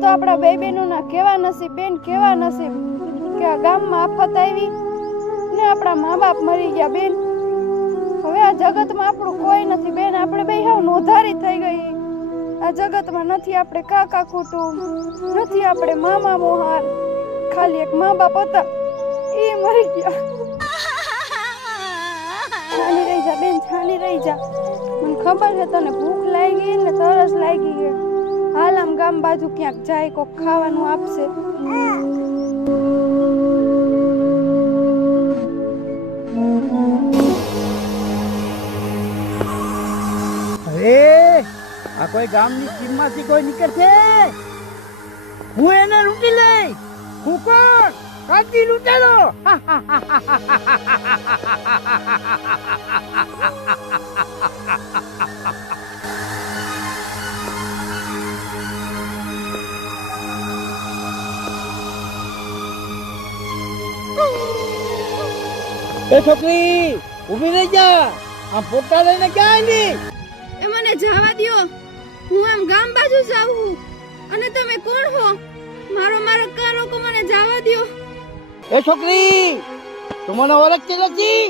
તો આપણા બે બહેનોના કેવા નસીબ બેન, કેવા નસીબ કે આ ગામમાં આફત આવી ને આપણા મા બાપ મરી ગયા બેન. હવે આ જગતમાં આપણું કોઈ નથી બેન, આપણે બે હાવ નોધારી થઈ ગઈ. આ જગતમાં નથી આપણે કાકા કુટુંબ, નથી આપણે મામા મોહાર, ખાલી એક મા બાપ હતા એ મરી ગયા. છાની રહી જા બેન, છાની રહી જા. મને ખબર છે તને ભૂખ લાગી ને તરસ લાગી છે. હાલ આમ ગામ બાજુ ક્યાંક જાય, કોક ખાવાનું આપશે. અરે આ કોઈ ગામની સીમમાંથી કોઈ નીકળશે? હું એને લૂંટી લઈ. હું કોણ? કાંતિ લૂંટેલો. એ છોકરી ઊભી રહી જા. આમ પોતા લઈને ક્યાં આવી? એ મને જવા દ્યો, હું આમ ગામ બાજુ જાઉં છું. અને તમે કોણ હો? મારો કાર રોકો, મને જવા દ્યો. એ છોકરી તું મને ઓળખતી નથી?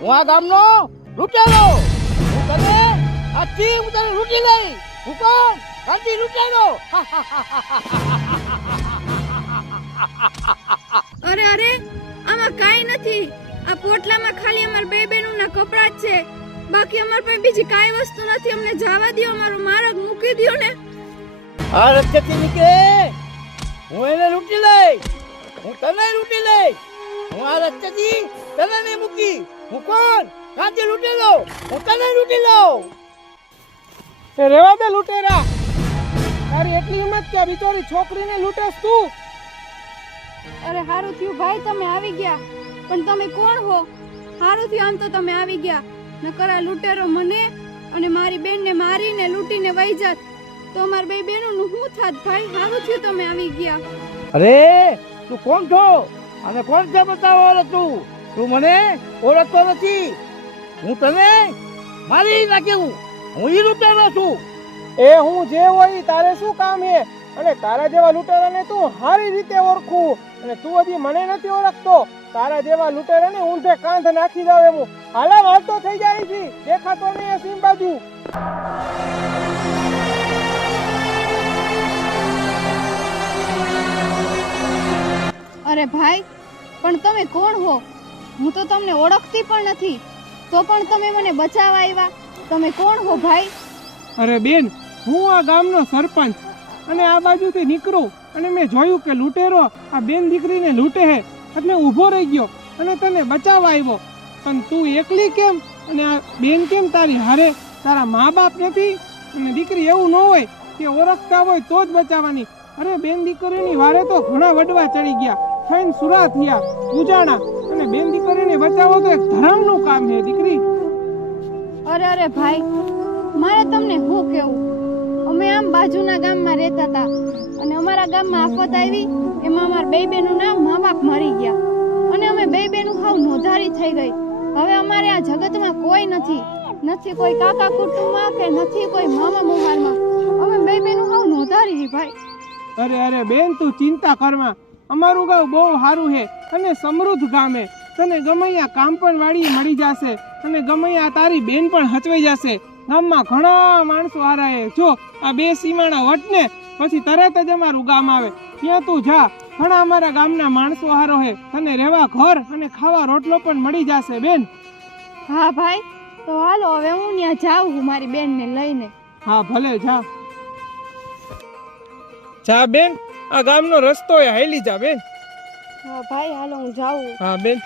હું આ ગામનો લૂંટેલો. હું તને લૂંટી લઈ. હું કોણ? કાંતિ લૂંટેલો. અરે અરે, આમાં કાઈ નથી. આ પોટલામાં ખાલી અમાર બે બહેનોના કપડા જ છે. બાકી અમાર પાસે બીજી કાઈ વસ્તુ નથી. અમને જવા દ્યો, અમારો માર્ગ મૂકી દ્યો ને. આ રસ્તેથી નીકળે, હું એને લૂંટી લઈ. હું તને લૂંટી લઈ. હું આ રસ્તેથી તને નહીં મૂકી. હું કોણ? કાંતિ લૂંટેલો. હું તને લૂંટી લઉં. એ રેવા દે લૂંટેરા. તારી એટલી હિંમત કે બિચારી છોકરીને લૂંટેસ તું? અરે હારું થયું ભાઈ તમે આવી ગયા. પણ તમે કોણ હો? હારું થયું આમ તો તમે આવી ગયા. નકર આ લૂંટેરો મને અને મારી બેનને મારીને લૂંટીને વહી જાત તો અમાર બે બહેનોનું શું થાત ભાઈ? હારું થયું તમે આવી ગયા. અરે તું કોણ છો અને કોણ છે બતાવો તું? તું મને ઓળખતો નથી. હું તને મારી નાખ્યું. હું ઈ લૂંટેરો છું. એ હું જે હોય તારે શું કામ હે? અને તારા જેવા લૂંટેરાને તું સારી રીતે ઓળખું અને તું હજી મને નથી ઓળખતો. તારા જેવા લૂંટેરાને ઊંધે કાંધ નાખી દઉં એમ. હાલા વાળતો થઈ જાય છે, દેખાતો નહીં સીમ બાજુ. અરે ભાઈ પણ તમે કોણ હો? હું તો તમને ઓળખતી પણ નથી, તો પણ તમે મને બચાવવા આવ્યા. તમે કોણ હો ભાઈ? અરે બેન, હું આ ગામનો સરપંચ અને આ બાજુથી નીકળું અને મેં જોયું કે લૂંટેરો આ બેન દીકરીને લૂંટે હે, એટલે ઊભો રહી ગયો અને તને બચાવવા આવ્યો. પણ તું એકલી કેમ અને આ બેન કેમ તારી હારે? તારા મા બાપ નથી અને દીકરી એવું ન હોય કે ઓળખતા હોય તો જ બચાવવાની. અરે બેન દીકરીની વારે તો ઘણા વડવા ચડી ગયા, થઈને સુરા થયા, ઉજાણા. અને બેન દીકરીને બચાવો તો એક ધર્મનું કામ છે દીકરી. અરે ભાઈ, મારે તમને શું કેવું? અમે આમ બાજુના ગામમાં રહેતા હતા અને અમારા ગામમાં આફત આવી. એમાં અમારા બે બહેનોના મા બાપ મરી ગયા અને અમે બે બહેનો હાવ નોધારી થઈ ગઈ. હવે અમારે આ જગતમાં કોઈ નથી, નથી કોઈ કાકા કુટુંબમાં કે નથી કોઈ મામા મોહારમાં. અમે બે બહેનો હાવ નોધારી ભાઈ. અરે બેન, તું ચિંતા કરમાં. અમારું ગામ બહુ સારું છે અને સમૃદ્ધ ગામ છે. તને ગમે ત્યાં કામ પણ વાળી મળી જશે અને ગમે ત્યાં તારી બેન પણ હચવાઈ જશે. ગામમાં ઘણા માણસો હારા છે. જો આ બે સીમાડા વટને પછી તરત જ અમારું ગામ આવે. ત્યાં તું જા, ઘણા અમારા ગામના માણસો હારો છે. તને રહેવા ઘર અને ખાવા રોટલો પણ મળી જશે બેન. હા ભાઈ, તો હાલો હવે હું ત્યાં જાઉં છું મારી બેનને લઈને. હા ભલે જા. જા બેન, આ ગામનો રસ્તો એ હાલી જા બેન. હા ભાઈ હાલો હું જાઉં. હા બેન.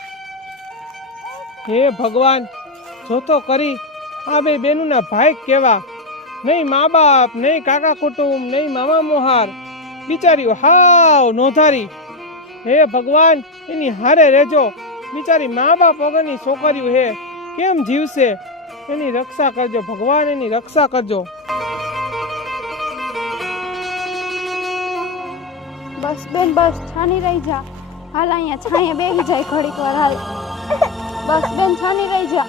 હે ભગવાન, જો તો કરી આ બે બેનોના ભાઈ કેવા. નહીં મા બાપ, નહીં કાકા કુટુંબ, નહીં મામા મોહાર, બિચારીઓ હાવ નોધારી. હે ભગવાન, એની હારે રહેજો. બિચારી મા બાપ વગરની છોકરીઓ હે, કેમ જીવશે? એની રક્ષા કરજો ભગવાન, એની રક્ષા કરજો. બસ બેન બસ, છાની રહી જા. હાલ અહીંયા છાંયે બેસી જાય ઘડીક વાર. હાલ બસ બેન, છાની રહી જા.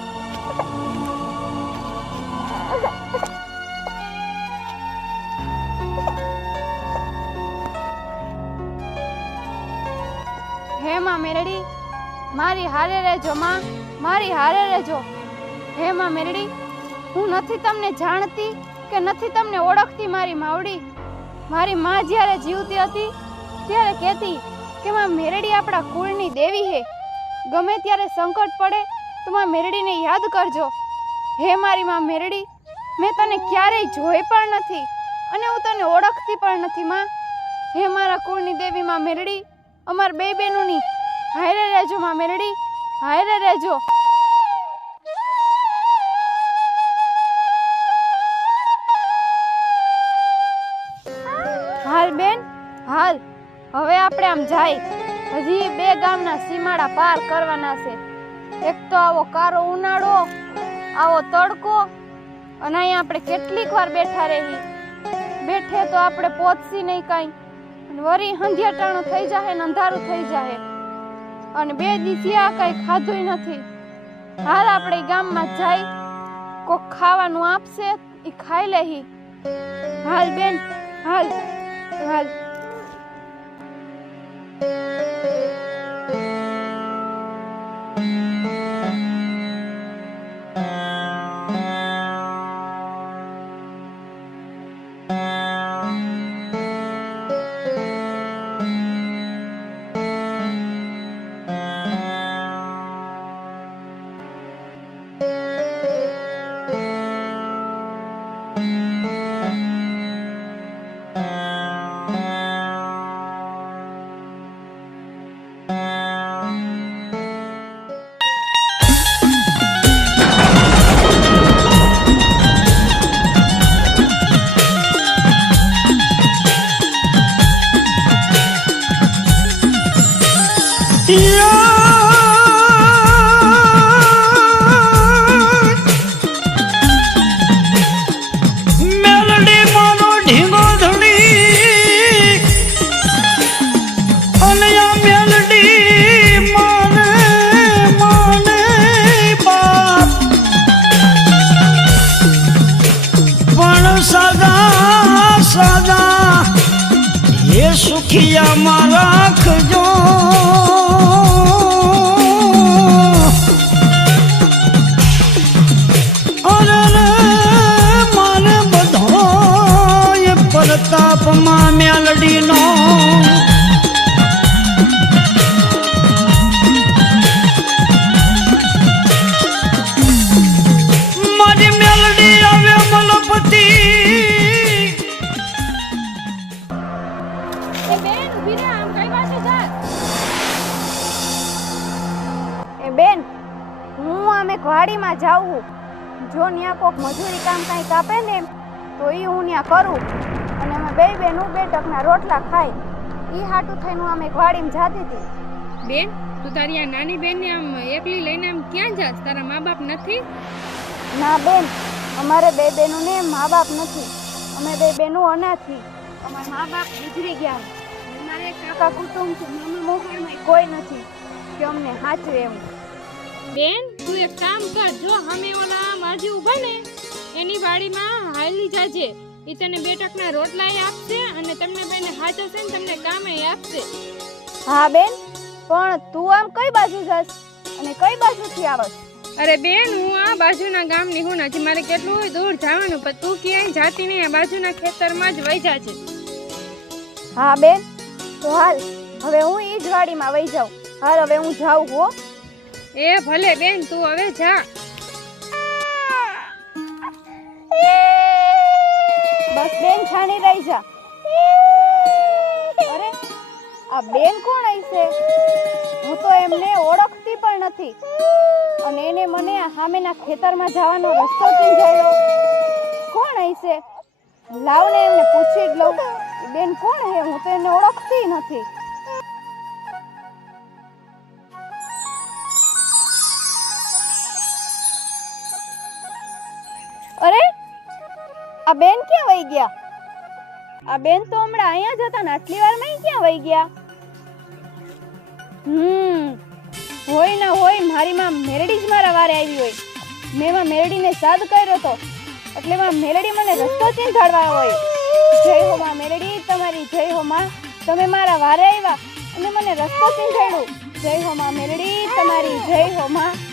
હે માં મેરડી, મારી હારે રહેજો માં, મારી હારે રહેજો. હે માં મેરડી, હું નથી તમને જાણતી કે નથી તમને ઓળખતી મારી માવડી. મારી માં જ્યારે જીવતી હતી ત્યારે કહેતી કે માં મેરડી આપણા કુળની દેવી હે. ગમે ત્યારે સંકટ પડે તો માં મેરડીને યાદ કરજો. હે મારી માં મેરડી, મેં તને ક્યારેય જોઈ પણ નથી અને હું તને ઓળખતી પણ નથી માં. હે મારા કુળની દેવી માં મેરડી, અમાર બે બહેનોની હારે રહેજો માં મેરડી, હારે રહેજો. હાલ બેન હાલ, હવે આપણે આમ જાય. હજી 2 ગામના સીમાડા પાર કરવાના છે. એક તો આવો કારો ઉનાળો, આવો તડકો, અને અહીંયા આપણે કેટલીક વાર બેઠા રહી. બેઠે તો આપણે પહોંચશી નહીં કાંઈ, વરી હંધિયાટાણું થઈ જાહે ને અંધારું થઈ જાહે, અને 2 દિવસથી આ કાંઈ ખાધુંય નથી. હાલ આપણે ગામમાં જાય, કોક ખાવાનું આપશે એ ખાઈ લેહી. હાલ બેન હાલ હાલ. મેલડી માનો ઢીંગો ધણી અને આ મેલડી માને માને બાપ પણ સદા સદા એ સુખિયામાં રાખજો. પ્રતાપમાં મેલડીનો મારી મેલડી આવે મલપતિ. એ બેન ઊભી રહે, આમ કઈ બાજુ જા? એ બેન, હું આમે વાડીમાં જાઉં છું. જો ન્યા કોક મજૂરી કામ કાંઈ કાપે ને તો ઈ હું ન્યા કરું, અને અમે બે બેનું 2 ટકના રોટલા ખાઈ. ઈ હાટું થઈને હું આમે વાડીમાં જાતી હતી. બેન, તું તારી આ નાની બેનને આમ એકલી લઈને આમ ક્યાં જાસ? તારા મા બાપ નથી? ના બેન, અમારે 2 બહેનોને મા બાપ નથી. અમે 2 બહેનો અનાથ છીએ. અમારા મા બાપ ગુજરી ગયા. અમારે કાકા કુટુંબ છે, મામા મોહાણમાં કોઈ નથી કે અમને હાચવે એમ. બેન, તું એક કામ કર, જો અમે ઓલા માજી ઊભા ને એની વાડીમાં હાલી જાજે. ઈ તને 2 ટકના રોટલાય આપશે અને તમને બેને હાચવશે ને તમને કામે આપશે. હા બેન, પણ તું આમ કઈ બાજુ જાસ અને કઈ બાજુથી આવસ? અરે બેન, હું આ બાજુના ગામની હું. હજી મારે કેટલું દૂર જવાનું, પણ તું ક્યાંય જાતી નહીં, આ બાજુના ખેતરમાં જ વહી જાજે. હા બેન, તો હાલ હવે હું ઈ જ વાડીમાં વહી જાઉં. હાલ હવે હું જાઉં હો. એ ભલે બેન, તું હવે જા. બસ બેન, છાની રહી જા. અરે આ બેન કોણ હશે? હું તો એમને ઓળખતી પણ નથી, અને એને મને આ સામેના ખેતરમાં જવાનો રસ્તો ચીંજાયો. કોણ હશે? લાવને એમને પૂછી જ લઉં. બેન કોણ હે? હું તો એને ઓળખતી નથી. અરે આ બેન ક્યાં વહી ગયા? આ બેન તો હમણાં અહીંયા જ હતા ને આટલી વારમાં ક્યાં વહી ગયા? હોય ના હોય મારી માં મેરડી જ મારા વારે આવી હોય. મેં માં મેરડીને સાદ કર્યો તો, એટલે માં મેરડી મને રસ્તો ચીંધાડવા હોય. જય હો માં મેરડી, તમારી જય હો માં. તમે મારા વારે આવ્યા અને મને રસ્તો ચીંધાડ્યો. જય હો માં મેલડી, તમારી જય હો માં.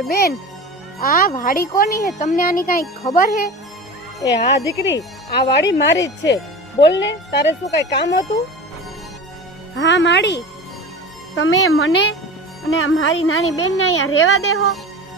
એ બેન, આ વાડી કોની હે? તમને આની કઈ ખબર હે? એ હા દીકરી, આ વાડી મારી જ છે. બોલ ને, તારે શું કઈ કામ હતું? હા માડી, તમે મને અને આ મારી નાની બેનને અહીંયા રહેવા દેહો,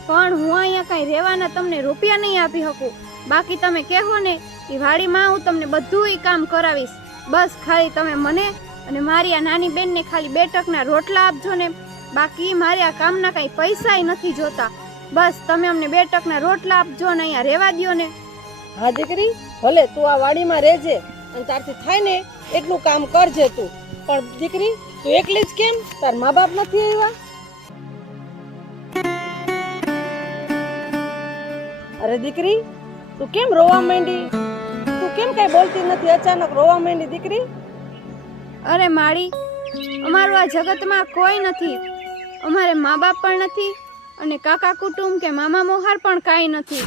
પણ હું અહીંયા કઈ રહેવાના તમને રૂપિયા નહીં આપી શકું. બાકી તમે કહેવો ને એ વાડીમાં હું તમને બધું ઈ કામ કરાવીશ. બસ ખાલી તમે મને અને મારી આ નાની બેનને ખાલી 2 ટકના રોટલા આપજો ને. બાકી મારે આ કામના કઈ પૈસાય નથી જોતા. બસ તમે અમને 2 ટકના રોટલા આપજો ને અહીંયા રહેવા દ્યો ને. હા દીકરી, ભલે તું આ વાડીમાં રહેજે અને તારથી થાય ને એટલું કામ કરજે તું. પણ દીકરી, તું એકલી જ કેમ? તાર મા બાપ નથી આવ્યા? અરે દીકરી, તું કેમ રોવા માંડી? તું કેમ કઈ બોલતી નથી? અચાનક રોવા માંડી દીકરી? અરે માળી, અમારું આ જગતમાં કોઈ નથી. અમારે મા બાપ પણ નથી અને કાકા કુટુંબ કે મામા મોહાર પણ કાંઈ નથી.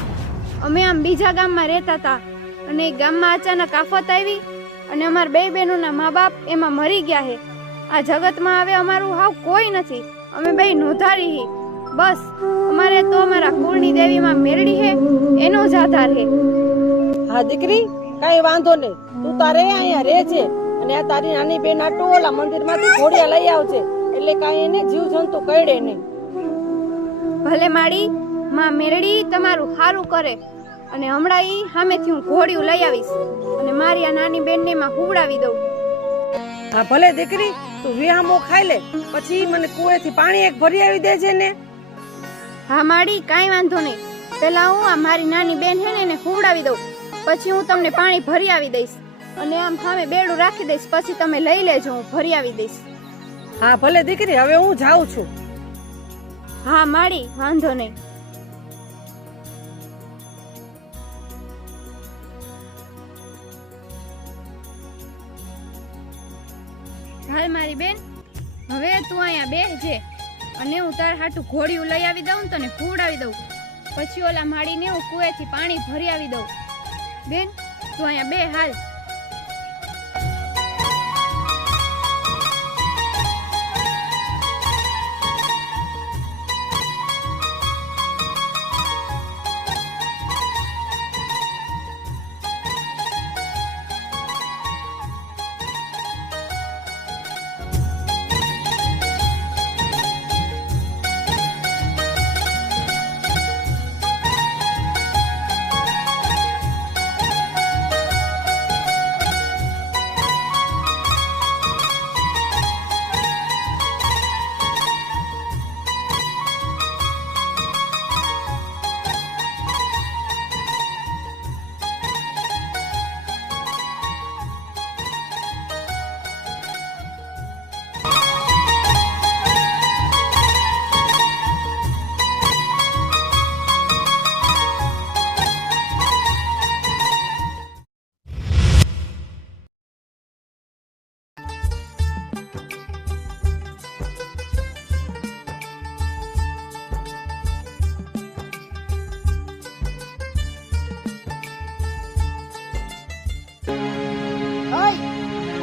અમે આમ બીજા ગામમાં રહેતા હતા અને એ ગામમાં અચાનક આફત આવી અને અમારા 2 બહેનોના મા બાપ એમાં મરી ગયા હે. આ જગતમાં હવે અમારું હાવ કોઈ નથી. અમે 2 નોધારી હી. બસ અમારે તો અમારા કુળની દેવીમાં મેરડી હે, એનો જ આધાર હે. હા દીકરી, કઈ વાંધો નહીં. તું તારે અહીંયા રહેજે અને આ તારી નાની બેન આ ટોલા મંદિરમાંથી ઘોડિયા લઈ આવજે, એટલે કાંઈ એને જીવ જંતુ કરડે નહીં. ભલે માળી, માં મેરડી તમારું સારું કરે અને હમણાં ઈ સામેથી હું ઘોડિયું લઈ આવીશ અને મારી આ નાની બેનને માં હુવડાવી દઉં. હા ભલે દીકરી, તું વિહામો ખાઈ લે, પછી મને કુએથી પાણી એક ભરી આવી દેજે ને. હા માળી, કાંઈ વાંધો નહીં. પેલા હું આ મારી નાની બેન છે ને એને હુવડાવી દઉં, પછી હું તમને પાણી ભરી આવી દઈશ અને આમ સામે બેડું રાખી દઈશ. પછી તમે લઈ લેજો, હું ભરી આવી દઈશ. હા ભલે દીકરી, હવે હું જાઉં છું. હા માળી, વાંધો નહીં. હાલ મારી બેન, હવે તું અહીંયા બેસજે અને હું તાર હાટું ઘોડિયું લઈ આવી દઉં, તને હુવડાવી દઉં. પછી ઓલા માળીને હું કુએથી પાણી ભરી આવી દઉં. બેન, તું અહીંયા બે હાલ.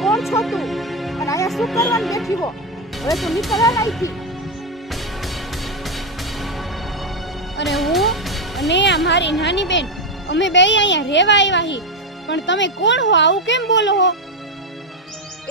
કોણ છો તું અને અહીંયા શું કરવાનું બેઠી હો? હવે તું નીકળવા લાગી. અરે હું અને આ મારી નાની બેન અમે 2 અહીંયા રહેવા આવ્યા હી. પણ તમે કોણ હો? આવું કેમ બોલો હો?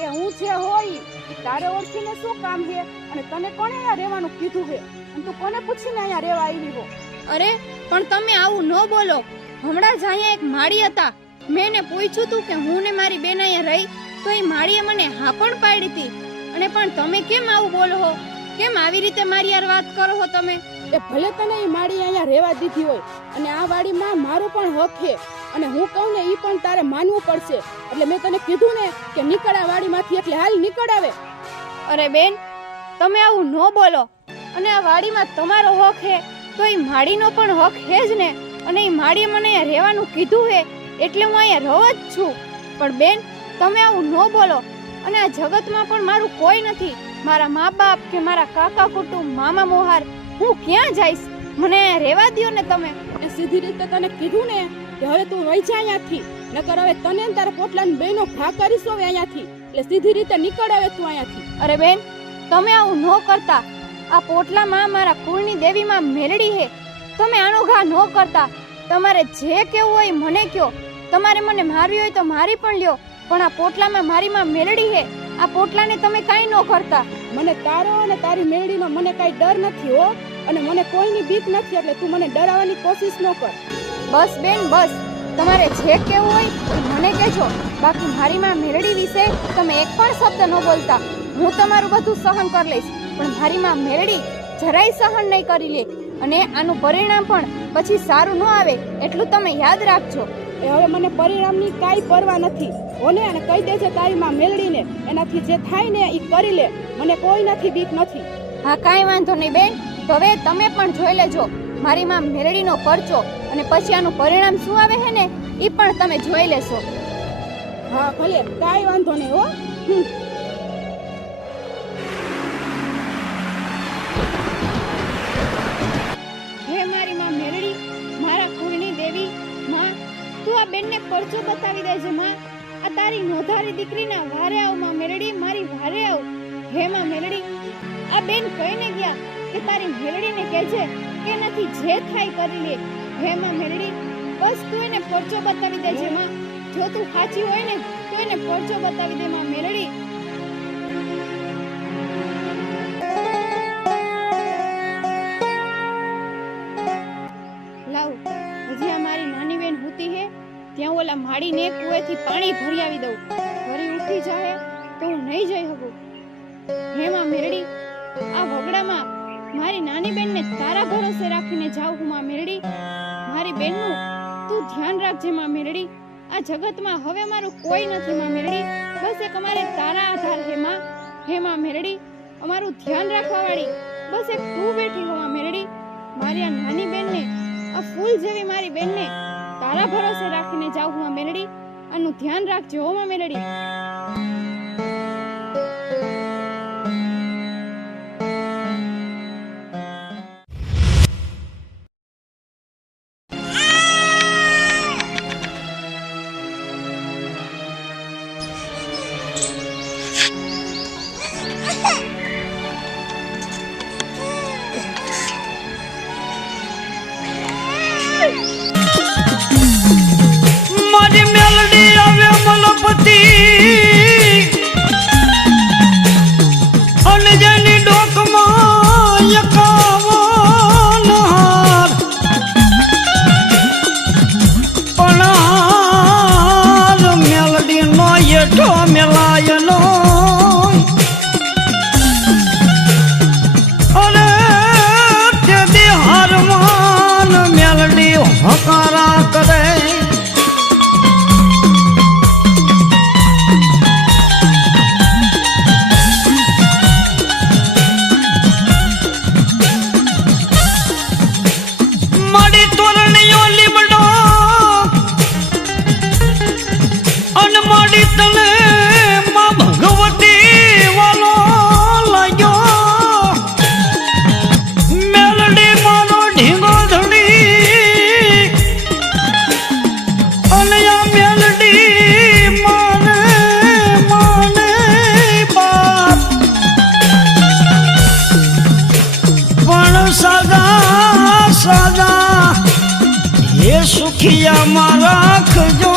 એ હું જે હોય તારે ઓળખીને શું કામ છે અને તને કોણે અહીંયા રહેવાનું કીધું છે અને તું કોને પૂછીને અહીંયા રહેવા આવી હો? અરે પણ તમે આવું ન બોલો. હમણાં જ અહીંયા એક માળી હતા, મેં એને પૂછ્યું તું કે હું ને મારી બેન અહીંયા રહી, તો એ માળીએ મને હા પણ પાડી હતી. અને પણ તમે કેમ આવું બોલો હો? કેમ આવી રીતે મારી યાર વાત કરો છો તમે? એ ભલે તને એ માળી અહીંયા રહેવા દીધી હોય અને આ વાડીમાં મારો પણ હક છે અને હું કહું ને એ પણ તારે માનવું પડશે. એટલે મેં તને કીધું ને કે નીકળ આ વાડીમાંથી, એટલે હાલ નીકળ આવે. અરે બેન, તમે આવું ન બોલો. અને આ વાડીમાં તમારો હક છે તો એ માડીનો પણ હક હે જ ને. અને એ માડીએ મને અહીંયા રહેવાનું કીધું હે એટલે હું અહીંયા રહું જ છું. પણ બેન, તમે આવું ન બોલો. અને આ જગતમાં પણ મારું કોઈ નથી. મારા મા બાપ કે મારા કાકા કુટુંબ, મામા મોહાર, હું ક્યાં જઈશ? મને અહીંયા રહેવા દ્યો ને તમે. એ સીધી રીતે તને કીધું ને કે હવે તું વહી જા અહીંયાથી, નકર હવે તને ને તારા પોટલાની બેનો ઘા કરીશું હવે અહીંયાથી. એટલે સીધી રીતે નીકળ હવે તું અહીંયાથી. અરે બેન, તમે આવું ન કરતા. આ પોટલામાં મારા કુળની દેવીમાં મેલડી હે. તમે આનો ઘા ન કરતા. તમારે જે કેવું હોય મને કયો. તમારે મને મારવી હોય તો મારી પણ લ્યો, પણ આ પોટલામાં મારી માં મેલડી હે. આ પોટલાને તમે કાંઈ ન કરતા. મને તારો અને તારી મેળડીનો મને કાંઈ ડર નથી હો, અને મને કોઈની બીક નથી, એટલે તું મને ડરાવવાની કોશિશ ન કર. બસ બેન બસ, તમારે જે કેવું હોય એ મને કહેજો. બાકી મારી માં મેલડી વિશે તમે એક પણ શબ્દ ન બોલતા. હું તમારું બધું સહન કરી લઈશ, પણ મારી માં મેલડી જરાય સહન નહીં કરી લે. અને આનું પરિણામ પણ પછી સારું ન આવે એટલું તમે યાદ રાખજો. એ હવે મને પરિણામની કાંઈ પરવા નથી ઓને, અને કહી દેજે તારી માં મેળડીને એનાથી જે થાય ને એ કરી લે. મને કોઈ નથી બીક નથી. હા, કાંઈ વાંધો નહીં બેન. તો હવે તમે પણ જોઈ લેજો મારી માં મેલડીનો પરચો, અને પછી આનું પરિણામ શું આવે છે ને એ પણ તમે જોઈ લેશો. હા ભલે, કાંઈ વાંધો નહીં હો. હે મારી માં મેલડી, મારા કુળની દેવી માં, તું આ બેનને પરચો બતાવી દેજે માં. આ તારી નોધારી દીકરીના વારે આવ માં મેલડી, મારી વારે આવ. હે માં મેલડી, આ બેન કહીને ગયા કે તારી મેલડીને કહેજે કે નથી જે થાય કરી લે. હે માં મેલડી, બસ તું એને પરચો બતાવી દેજે માં. જો તું સાચી હોય ને તો એને પરચો બતાવી દે માં મેલડી. લાવ, હજી આ મારી નાની બેન હોતી હે ત્યાં ઓલા માડીને કુવેથી પાણી ભરી આવી દઉં. વળી ઉઠી જાય તો હું નહીં જઈ શકું. હે માં મેરડી, આ વગડામાં મારી નાની બેનને તારા ભરોસે રાખીને જાઉં હું માં મેરડી. મારી બેનનું તું ધ્યાન રાખજે માં મેરડી. આ જગતમાં હવે મારું કોઈ નથી માં મેરડી. બસ એક અમારે તારા આધાર હે માં. હે માં મેરડી, અમારું ધ્યાન રાખવા વાળી બસ એક તું બેઠી હો માં મેરડી. મારી આ નાની બેનને, આ ફૂલ જેવી મારી બેનને તારા ભરોસે રાખીને જાઉં હું મેલડી. આનું ધ્યાન રાખજો હો માં મેલડી. મારી મેલડી આવે મલપતિ, અને જેની ડોકમાં એકાવન હાર, પણ હાર મેલડી નો એઠો મેલાયનો. અરે તે દી હારમાન મેલડી હકારા કરે. મારી તોરણીઓ લીમડો અને મારી તને માં ભગવતી વાલો લાગ્યો. મેલડી મારો ઢીંગો ધડી, અને આ મેલડી માને માને બાપ, પણ સાદા સાદા એ સુખિયામાં રાખજો.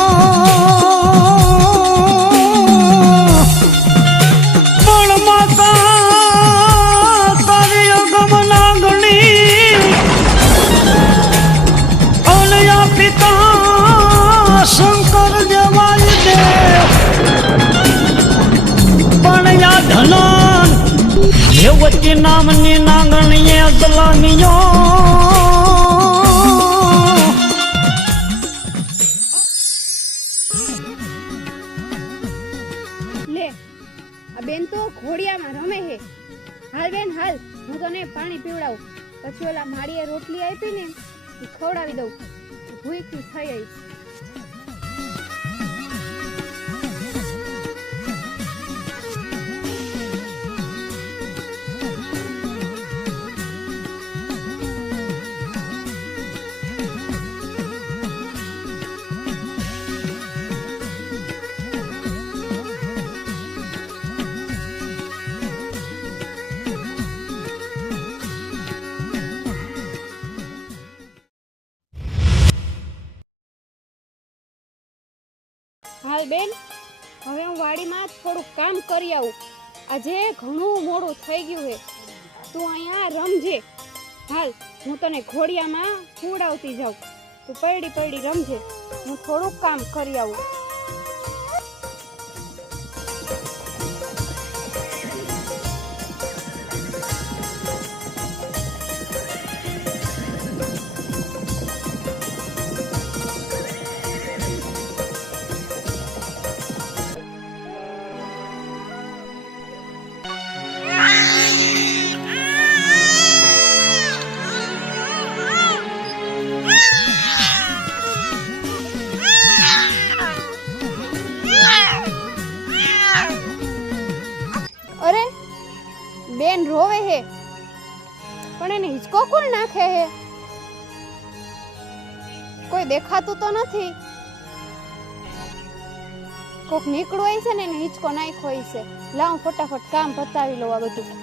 પણ માતા તારી અગમ નાગણી, અને આ પિતા શંકર દેવાય દે, પણ આ ધનન દેવતી નામની નાગણીએ દલામીઓ. લે, આ બેન તો ઘોડિયામાં રમે હે. હાલ બેન હાલ, હું તને પાણી પીવડાવું, પછી ઓલા માળીએ રોટલી આપી ને એ ખવડાવી દઉં, ભૂખી થઈ આવીશ. હાલ બેન, હવે હું વાડીમાં થોડુંક કામ કરી આવું. આજે ઘણું મોડું થઈ ગયું છે. તું અહીંયા રમજે. હાલ, હું તને ઘોડિયામાં ખવડાવતી જાઉં. તું પડી પડી રમજે. હું થોડુંક કામ કરી આવું. અરે બેન રોવે હે, પણ એને હિંચકો કોણ નાખે હે? કોઈ દેખાતું તો નથી. કોક નીકળું હશે ને એને હિંચકો નાખ્યો હશે. લાવ ફટાફટ કામ પતાવી લઉં આ બધું.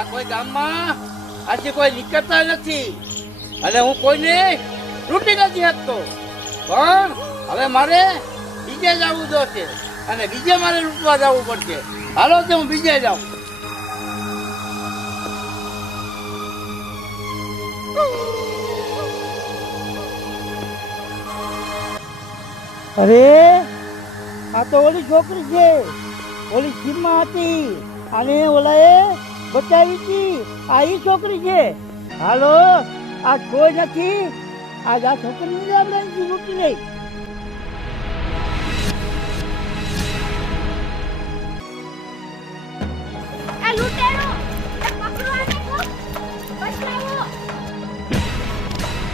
આ કોઈ ગામમાં આજે કોઈ નીકળતા નથી અને હું કોઈને લૂંટી નથી શકતો. પણ હવે મારે બીજે જવું જોશે અને બીજે મારે લૂંટવા જવું પડશે. હાલો તો હું બીજે જાઉં. અરે આ તો ઓલી છોકરી છે, ઓલી જીમમાં હતી અને ઓલાએ બચાવી હતી. આ ઈ છોકરી છે. હાલો, આ કોઈ નથી. આજ આ છોકરીને આપણે અહીંથી લૂંટી લઈ. આ લૂંટેરો, પકડો આને કો, બચાવો.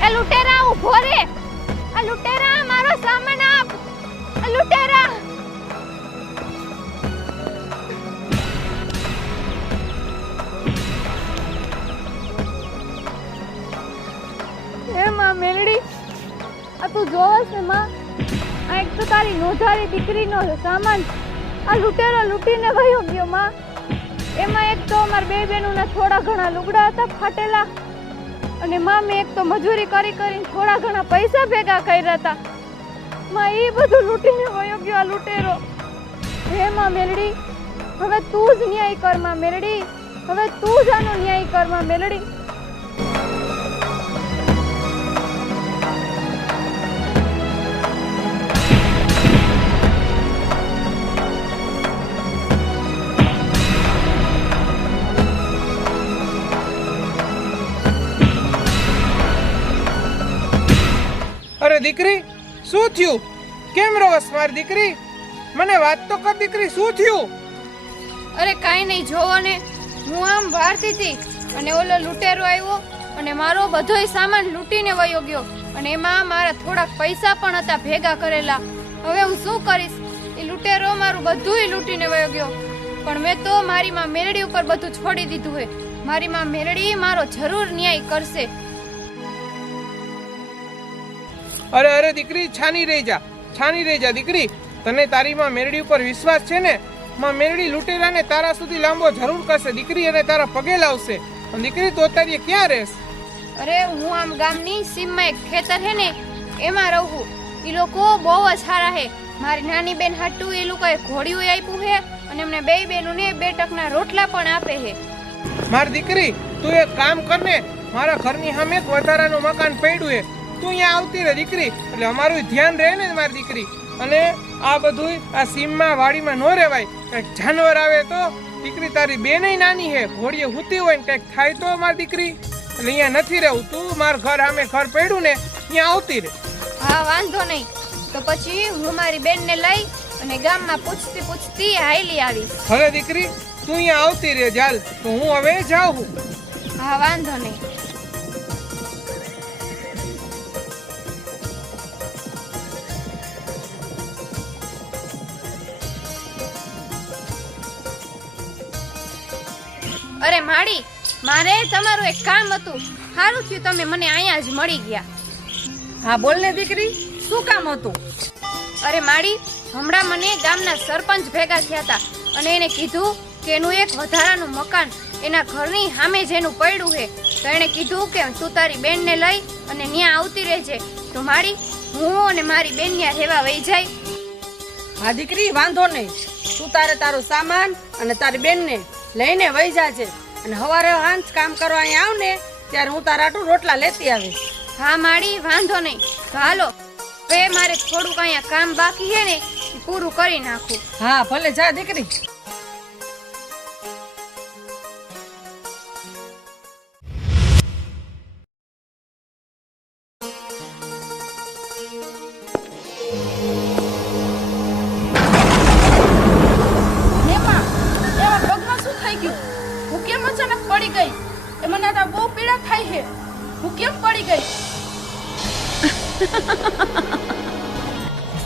એ લૂંટેરા ઊભો રે. આ લૂંટેરા મારો સામાન આપ. આ લૂંટેરા. માં મેલડી, આ તું જોવસ ને માં, આ એક તો તારી નોધારી દીકરીનો સામાન આ લૂંટેરો લૂંટીને વયો ગયો માં. એમાં એક તો અમારા બે બહેનોના થોડા ઘણા લુગડા હતા ફાટેલા, અને માં મેં એક તો મજૂરી કરી કરીને થોડા ઘણા પૈસા ભેગા કર્યા હતા માં. એ બધું લૂંટીને વયો ગયો આ લૂંટેરો. હે માં મેલડી, હવે તું જ ન્યાય કર માં મેલડી. હવે તું જ આનો ન્યાય કર માં મેલડી. અરે દીકરી, શું થયું? કેમ રોવસ મારી દીકરી? મને વાત તો કર દીકરી, શું થયું? અરે કાઈ નહીં, જોવો ને, હું આમ વારતી હતી અને ઓલો લૂંટેરો આવ્યો અને મારો બધોય સામાન લૂંટીને વયો ગયો, અને એમાં મારા થોડાક પૈસા પણ હતા ભેગા કરેલા. હવે હું શું કરીશ? એ લૂંટેરો મારું બધુંય લૂંટીને વયો ગયો. પણ મેં તો મારી માં મેલડી ઉપર બધું છોડી દીધું છે. મારી માં મેલડી મારો જરૂર ન્યાય કરશે. અરે અરે દીકરી, છાની રહી જા દીકરી. તને તારી માં મેરડી ઉપર વિશ્વાસ છે ને? માં મેરડી લૂંટેરાને તારા સુધી લાંબો જરૂર કરશે દીકરી, અને તારા પગે લાવશે. પણ દીકરી, તો તારી ક્યાં રહેશ? અરે હું આમ ગામની સીમમાં એક ખેતર હે ને એમાં રહું. એ લોકો બહુ જ સારા હે. મારી નાની બેન હાટુ એ લોકોએ ઘોડિયું આપ્યું હે અને એમને બે બેનોને 2 ટકના રોટલા પણ આપે હે. મારી દીકરી તું એક કામ કર ને, મારા ઘરની સામે જ વધારાનું મકાન પડ્યું છે, તું અહીંયા આવતી રહે દીકરી, એટલે અમારું ધ્યાન રહે ને મારી દીકરી. અને આ બધું આ સીમમાં વાડીમાં ન રહેવાય, કંઈક જાનવર આવે તો દીકરી તારી બેનય નાની છે, ઘોડીએ હુતી હોય ને કંઈક થાય તો મારી દીકરી, એટલે અહીંયા નથી રહેવું. તું મારા ઘર સામે ઘર પડ્યું ને અહીંયા આવતી રહે. હા વાંધો નહીં, તો પછી હું મારી બેનને લઈ અને ગામમાં પૂછતી પૂછતી હાઈલી આવીશ. ભલે દીકરી તું અહીંયા આવતી રહે ચાલ, તો હું હવે જાઉં છું. હા વાંધો નહીં. અરે માડી, મારે તમારું એક કામ હતું. સારું થયું તમે મને અહીંયા જ મળી ગયા. હા બોલ ને દીકરી, શું કામ હતું? અરે માડી, હમણાં મને ગામના સરપંચ ભેગા થયા હતા અને એને કીધું કે એનું એક વધારાનું મકાન એના ઘરની સામે જેનું પડ્યું છે, તો એણે કીધું કે તું તારી બેનને લઈ અને ત્યાં આવતી રહેજે. તો માડી, હું અને મારી બેન ત્યાં રહેવા વહી જાય. હા દીકરી વાંધો નહીં, તું તારો સામાન અને તારી બેનને લઈને વહી જાજે, અને સવારે હાંજ કામ કરવા અહીંયા આવ ને ત્યારે હું તારા આટલું રોટલા લેતી આવીશ. હા માડી વાંધો નહીં. તો હાલો, હવે મારે થોડુંક અહીંયા કામ બાકી છે ને એ પૂરું કરી નાખું. હા ભલે જા દીકરી.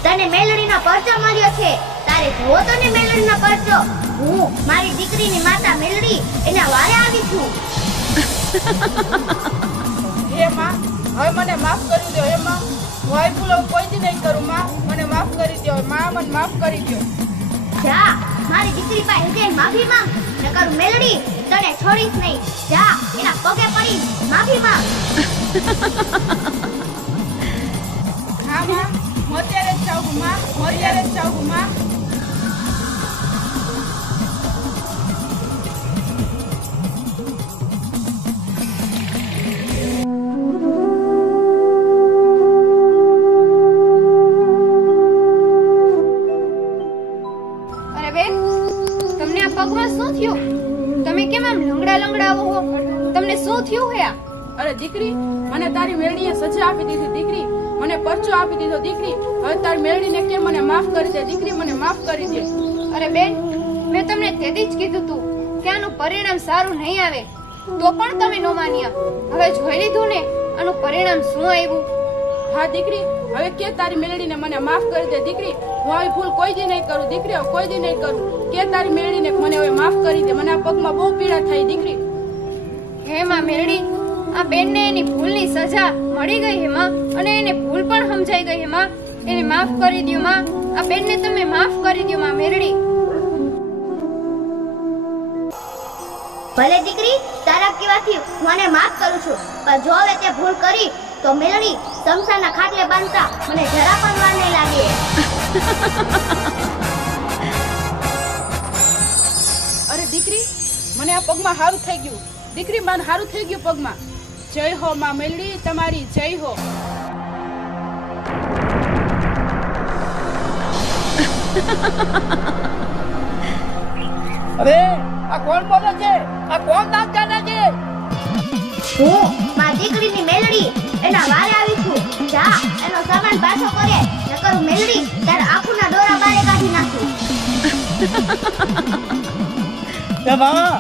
તને મેલડીનો પરચો મળ્યો છે, તારે જોવો તો ને મેલડીનો પરચો. હું મારી દીકરીની માતા મેલડી એના વારે આવી છું. હે માં, હવે મને માફ કરી દો. હે માં, હું આ ભૂલો કોઈ દી નહીં કરું. માં મને માફ કરી દો. માં મને માફ કરી દો. જા મારી દીકરી પાસે જઈને માફી માંગ, નકર મેલડી તને છોડીશ નહીં. જા એના પગે પડી માફી માંગ. હા માં, હું અત્યારે જ જાઉં છું. માં હું અત્યારે જ જાઉં છું. માં અરે બેન, તમને આ પગમાં શું થયું? તમે કેમ આમ લંગડા લંગડા આવો હો? તમને શું થયું હે આ? અરે દીકરી, મને તારી મેળડીએ સજા આપી દીધી. દીકરી મને પરચો આપી દીધો. દીકરી હવે તારી મેળડીને કે મને માફ કરી દે. દીકરી મને માફ કરી દે. અરે બેન, મેં તમને તેથી જ કીધું તું કે આનું પરિણામ સારું નહીં આવે, તો પણ તમે ન માન્યા. હવે જોઈ લીધું ને આનું પરિણામ શું આવ્યું. હા દીકરી, હવે કે તારી મેળડીને મને માફ કરી દે. દીકરી હું આવી ભૂલ કોઈ દી નહીં કરું. દીકરી હવે કોઈ દી નહીં કરું. કે તારી મેળડીને મને હવે માફ કરી દે. મને આ પગમાં બહુ પીડા થાય. દીકરી હે માં મેરડી, આ બેનને એની ભૂલની સજા મળી ગઈ હે માં, અને એને ભૂલ પણ સમજાઈ ગઈ હે માં. એને માફ કરી દ્યો માં. આ બેનને તમે માફ કરી દ્યો માં મેરડી. ભલે દીકરી, તારા કહેવાથી હું આને માફ કરું છું, પણ જો હવે તે ભૂલ કરી તો મેલડી શમશાનના ખાટલે બાંધતા મને જરા પણ વાર નહીં લાગે. અરે દીકરી, મને આ પગમાં સારું થઈ ગયું. દીકરી મને સારું થઈ ગયું પગમાં. જય હો માં મેલડી, તમારી જય હો. અરે આ કોણ બોલે છે? આ કોણ નાચ ગાના છે? હું મારી દીકરીની મેલડી એના વારે આવી છું. જા એનો સામાન પાછો કરે, નકર હું મેલડી તારા આંખોના દોરા બારે કાઢી નાખું. એ માં,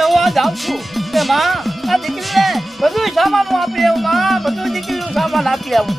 એ હું આ જાઉં છું. એ માં, આ દીકરીને બધું સામાન હું આપી આવું. માં, બધું દીકરીનું સામાન આપી આવું.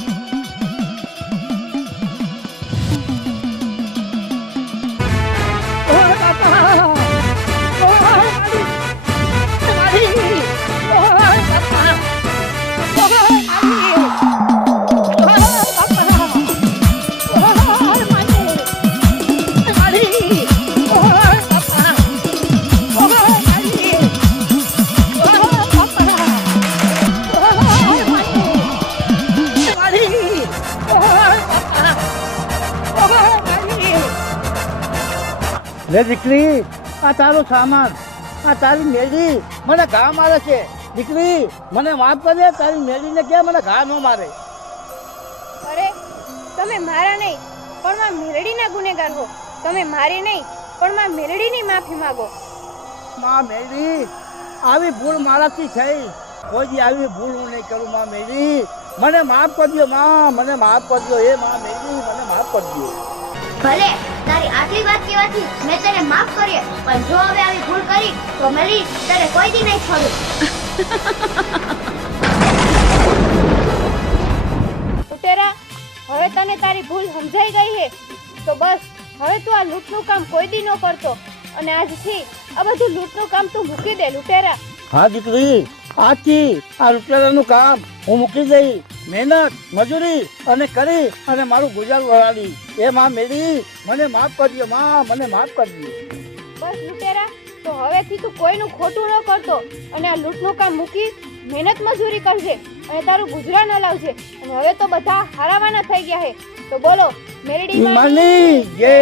લે દીકરી, આ તારો સામાન. આ તારી મેળી મને ઘા મારે છે. દીકરી મને માફ કરજે, તારી મેળીને કે મને ઘા ન મારે. અરે તમે મારા નહીં પણ માં મેલડીના ગુનેગાર હો. તમે મારી નહીં પણ માં મેલડીની માફી માંગો. માં મેળી, આવી ભૂલ મારાથી થઈ. કોઈ દી આવી ભૂલ હું નહીં કરું. માં મેળી મને માફ કરજો. માં મને માફ કરજો. એ માં મેળી મને માફ કરજો. ભલે તારી આટલી વાત કહેવાથી મેં તને માફ કરીએ, પણ જો હવે આવી ભૂલ કરી તો મેલી તને કોઈ દી નહીં છોડું. લૂંટેરા, હવે તને તારી ભૂલ સમજાઈ ગઈ છે તો બસ હવે તું આ લૂંટનું કામ કોઈ દી ન કરતો અને આજથી આ બધું લૂંટનું કામ તું મૂકી દે લૂંટેરા. હા દીકરી, આજથી આ લૂંટેરાનું કામ હું મૂકી દઈ. મહેનત મજૂરી અને કરી અને મારું ગુજરાન વળાડી. એ માં મેળી મને માફ કરજો. માં મને માફ કરજો. બસ લૂંટેરા, તો હવેથી તું કોઈનું ખોટું ન કરતો અને આ લૂંટનું કામ મૂકી મહેનત મજૂરી કરજે અને તારું ગુજરાન હલાવજે. અને હવે તો બધા હારાવાના થઈ ગયા છે તો બોલો મેલડી માની જય,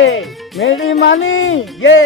મેળી માની જય.